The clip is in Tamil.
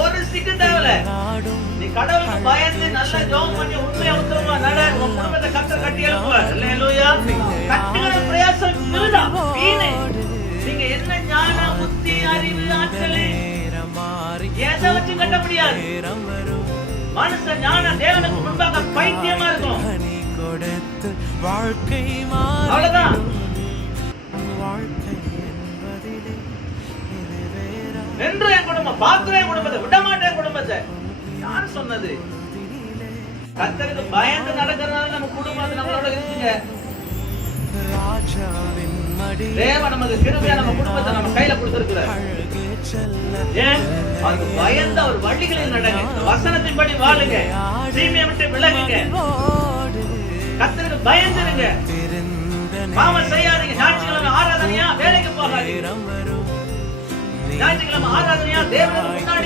ஒரு ஸ்டிக்கு தேவையில்ல. நீ கடவுளுக்கு பயந்து நல்லா ஜெபம் பண்ணி உண்மையா உத்தரமா நட, உன் குடும்பத்தை கர்த்தர் கட்டி எழுப்புவார். அல்லேலூயா. கட்டுகிற பிரயாசம் விருதா, வீணே. நீங்க என்ன ஞான புத்தி அறிவு ஆற்றல் எதை வச்சு கட்ட முடியாது. மனுஷன் ஞான தேவனுக்கு முன்பாக பைத்தியமா இருக்கும். அவ்வளவுதான். என்று என் குடும்பம் பார்க்கிறேன், என் குடும்பத்தை விட மாட்டேன். குடும்பத்தை யார் சொன்னது? கர்த்தருக்கு பயந்து நடக்கிறதுனால நம்ம குடும்பம் நம்மளோட இருக்குங்க. தேவன் நமக்கு கிருபையா நம்ம குடும்பத்தை நம்ம கையில கொடுத்திருக்கிறார். ஏன்? அதுக்கு பயந்து அவர் வழிகளில் நடங்க, வசனத்தின்படி வாழுங்க, தீமையை விட்டு விலகுங்க, கர்த்தருக்கு பயந்துருங்க, பாவம் செய்யாதீங்க. ஞாயிற்றுக்கிழமை ஆராதனையா வேலைக்கு போகாதீங்க. ஞாயிற்றுக்கிழமை ஆராதனையா தேவனுக்கு முன்னாடி